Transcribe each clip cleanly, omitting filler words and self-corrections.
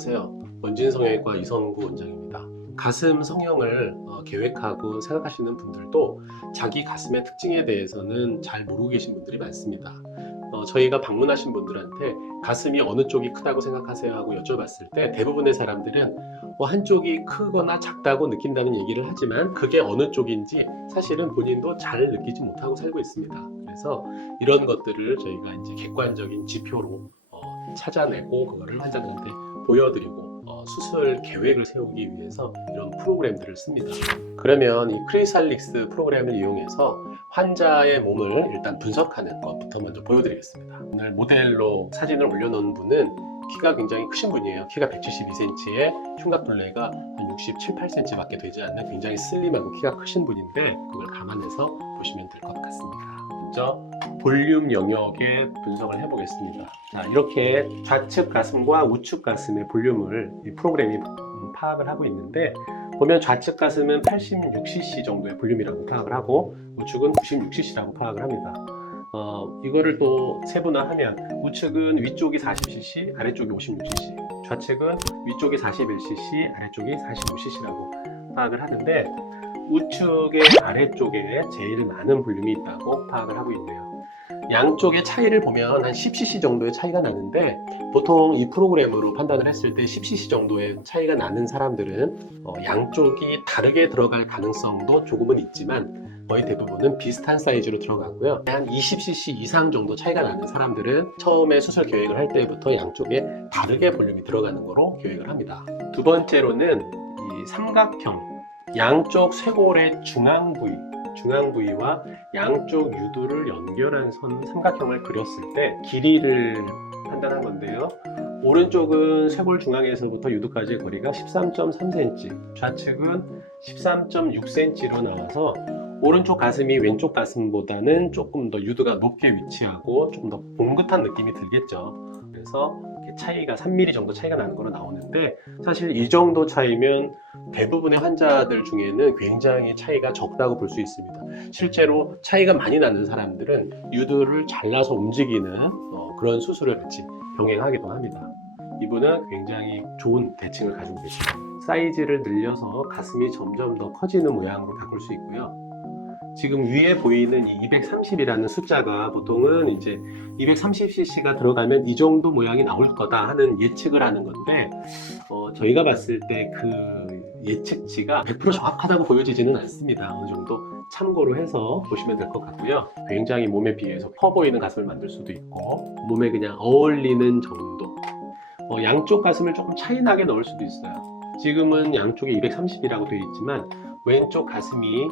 안녕하세요. 원진성형외과 이선구 원장입니다. 가슴 성형을 계획하고 생각하시는 분들도 자기 가슴의 특징에 대해서는 잘 모르고 계신 분들이 많습니다. 저희가 방문하신 분들한테 가슴이 어느 쪽이 크다고 생각하세요 하고 여쭤봤을 때 대부분의 사람들은 한쪽이 크거나 작다고 느낀다는 얘기를 하지만 그게 어느 쪽인지 사실은 본인도 잘 느끼지 못하고 살고 있습니다. 그래서 이런 것들을 저희가 이제 객관적인 지표로 찾아내고 그거를 환자들한테 보여드리고 수술 계획을 세우기 위해서 이런 프로그램들을 씁니다. 그러면 이 크리살릭스 프로그램을 이용해서 환자의 몸을 일단 분석하는 것부터 먼저 보여드리겠습니다. 오늘 모델로 사진을 올려놓은 분은 키가 굉장히 크신 분이에요. 키가 172cm에 흉곽둘레가 한 67, 8cm 밖에 되지 않는 굉장히 슬림하고 키가 크신 분인데 그걸 감안해서 보시면 될 것 같습니다. 먼저 볼륨 영역의 분석을 해보겠습니다. 자, 이렇게 좌측 가슴과 우측 가슴의 볼륨을 이 프로그램이 파악을 하고 있는데 보면 좌측 가슴은 86cc 정도의 볼륨이라고 파악을 하고 우측은 96cc라고 파악을 합니다. 이거를 또 세분화하면 우측은 위쪽이 40cc, 아래쪽이 56cc, 좌측은 위쪽이 41cc, 아래쪽이 45cc라고 파악을 하는데 우측의 아래쪽에 제일 많은 볼륨이 있다고 파악을 하고 있네요. 양쪽의 차이를 보면 한 10cc 정도의 차이가 나는데 보통 이 프로그램으로 판단을 했을 때 10cc 정도의 차이가 나는 사람들은 양쪽이 다르게 들어갈 가능성도 조금은 있지만 거의 대부분은 비슷한 사이즈로 들어가고요. 한 20cc 이상 정도 차이가 나는 사람들은 처음에 수술 계획을 할 때부터 양쪽에 다르게 볼륨이 들어가는 거로 계획을 합니다. 두 번째로는 이 삼각형 양쪽 쇄골의 중앙 부위와 양쪽 유두를 연결한 선 삼각형을 그렸을 때 길이를 판단한 건데요. 오른쪽은 쇄골 중앙에서부터 유두까지의 거리가 13.3cm, 좌측은 13.6cm로 나와서 오른쪽 가슴이 왼쪽 가슴보다는 조금 더 유두가 높게 위치하고 조금 더 봉긋한 느낌이 들겠죠. 그래서 차이가 3mm 정도 차이가 나는 거로 나오는데 사실 이 정도 차이면 대부분의 환자들 중에는 굉장히 차이가 적다고 볼 수 있습니다. 실제로 차이가 많이 나는 사람들은 유두를 잘라서 움직이는 그런 수술을 같이 병행하기도 합니다. 이분은 굉장히 좋은 대칭을 가지고 계십니다. 사이즈를 늘려서 가슴이 점점 더 커지는 모양으로 바꿀 수 있고요. 지금 위에 보이는 이 230이라는 숫자가 보통은 이제 230cc가 들어가면 이 정도 모양이 나올 거다 하는 예측을 하는 건데 저희가 봤을 때 그 예측치가 100% 정확하다고 보여지지는 않습니다. 어느 정도 참고로 해서 보시면 될 것 같고요. 굉장히 몸에 비해서 커 보이는 가슴을 만들 수도 있고 몸에 그냥 어울리는 정도 양쪽 가슴을 조금 차이 나게 넣을 수도 있어요. 지금은 양쪽에 230이라고 되어 있지만 왼쪽 가슴이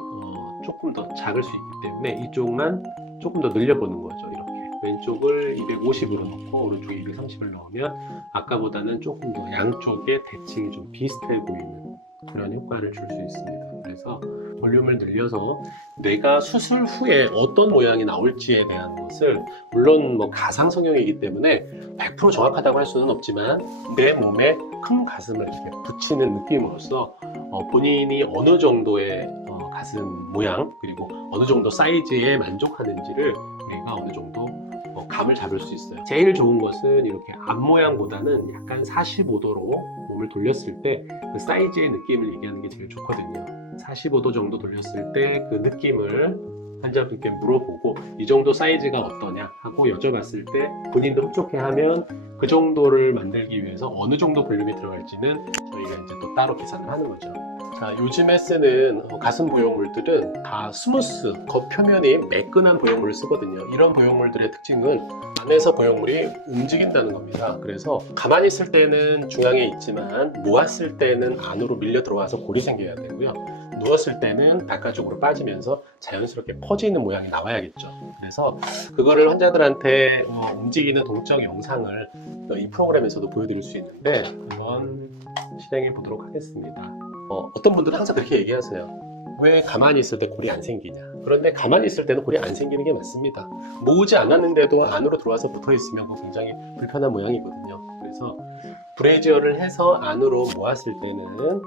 조금 더 작을 수 있기 때문에 이쪽만 조금 더 늘려보는 거죠. 이렇게 왼쪽을 250으로 넣고 오른쪽에 230을 넣으면 아까보다는 조금 더 양쪽의 대칭이 좀 비슷해 보이는 그런 효과를 줄 수 있습니다. 그래서 볼륨을 늘려서 내가 수술 후에 어떤 모양이 나올지에 대한 것을 물론 가상 성형이기 때문에 100% 정확하다고 할 수는 없지만 내 몸에 큰 가슴을 이렇게 붙이는 느낌으로써 본인이 어느 정도의 가슴 모양 그리고 어느 정도 사이즈에 만족하는지를 우리가 어느 정도 감을 잡을 수 있어요. 제일 좋은 것은 이렇게 앞모양보다는 약간 45도로 몸을 돌렸을 때 그 사이즈의 느낌을 얘기하는 게 제일 좋거든요. 45도 정도 돌렸을 때 그 느낌을 환자분께 물어보고 이 정도 사이즈가 어떠냐 하고 여쭤봤을 때 본인도 흡족해하면 그 정도를 만들기 위해서 어느 정도 볼륨이 들어갈지는 저희가 이제 또 따로 계산을 하는 거죠. 자, 요즘에 쓰는 가슴 보형물들은 다 스무스, 겉표면이 매끈한 보형물을 쓰거든요. 이런 보형물들의 특징은 안에서 보형물이 움직인다는 겁니다. 그래서 가만히 있을 때는 중앙에 있지만 모았을 때는 안으로 밀려 들어와서 골이 생겨야 되고요. 누웠을 때는 바깥쪽으로 빠지면서 자연스럽게 퍼지는 모양이 나와야겠죠. 그래서 그거를 환자들한테 움직이는 동적 영상을 이 프로그램에서도 보여드릴 수 있는데 한번 실행해 보도록 하겠습니다. 어떤 분들은 항상 그렇게 얘기하세요. 왜 가만히 있을 때 골이 안 생기냐. 그런데 가만히 있을 때는 골이 안 생기는 게 맞습니다. 모으지 않았는데도 안으로 들어와서 붙어 있으면 그거 굉장히 불편한 모양이거든요. 그래서 브래지어를 해서 안으로 모았을 때는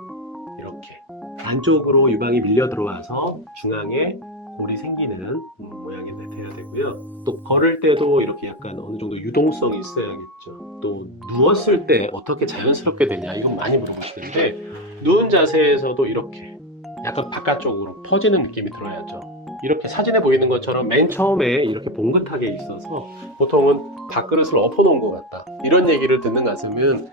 이렇게 안쪽으로 유방이 밀려 들어와서 중앙에 골이 생기는 모양이 돼야 되고요. 또 걸을 때도 이렇게 약간 어느 정도 유동성이 있어야겠죠. 또 누웠을 때 어떻게 자연스럽게 되냐 이건 많이 물어보시는데 누운 자세에서도 이렇게 약간 바깥쪽으로 퍼지는 느낌이 들어야죠. 이렇게 사진에 보이는 것처럼 맨 처음에 이렇게 봉긋하게 있어서 보통은 밥그릇을 엎어놓은 것 같다 이런 얘기를 듣는 가슴은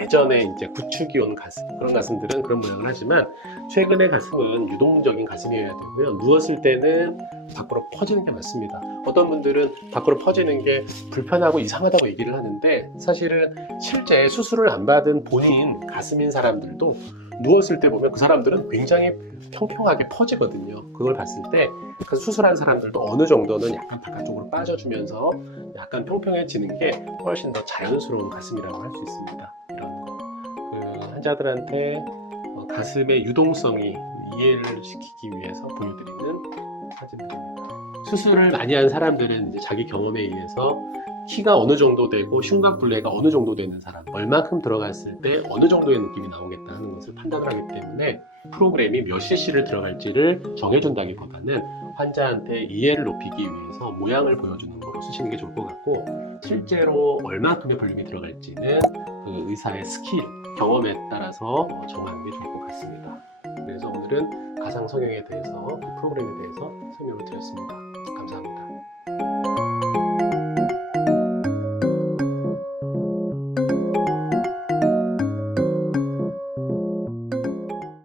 예전에 이제 구축이 온 가슴 그런 가슴들은 그런 모양을 하지만 최근의 가슴은 유동적인 가슴이어야 되고요. 누웠을 때는 밖으로 퍼지는 게 맞습니다. 어떤 분들은 밖으로 퍼지는 게 불편하고 이상하다고 얘기를 하는데 사실은 실제 수술을 안 받은 본인 가슴인 사람들도 누웠을 때 보면 그 사람들은 굉장히 평평하게 퍼지거든요. 그걸 봤을 때 수술한 사람들도 어느 정도는 약간 바깥쪽으로 빠져주면서 약간 평평해지는 게 훨씬 더 자연스러운 가슴이라고 할 수 있습니다. 이런 거. 그 환자들한테 가슴의 유동성이 이해를 시키기 위해서 보여드리는 사진들입니다. 수술을 많이 한 사람들은 이제 자기 경험에 의해서 키가 어느 정도 되고 흉곽둘레가 어느 정도 되는 사람, 얼마큼 들어갔을 때 어느 정도의 느낌이 나오겠다 하는 것을 판단을 하기 때문에 프로그램이 몇 cc를 들어갈지를 정해준다기보다는 환자한테 이해를 높이기 위해서 모양을 보여주는 거로 쓰시는 게 좋을 것 같고 실제로 얼마큼의 볼륨이 들어갈지는 그 의사의 스킬, 경험에 따라서 정하는 게 좋을 것 같습니다. 그래서 오늘은 가상 성형에 대해서, 그 프로그램에 대해서 설명을 드렸습니다. 감사합니다.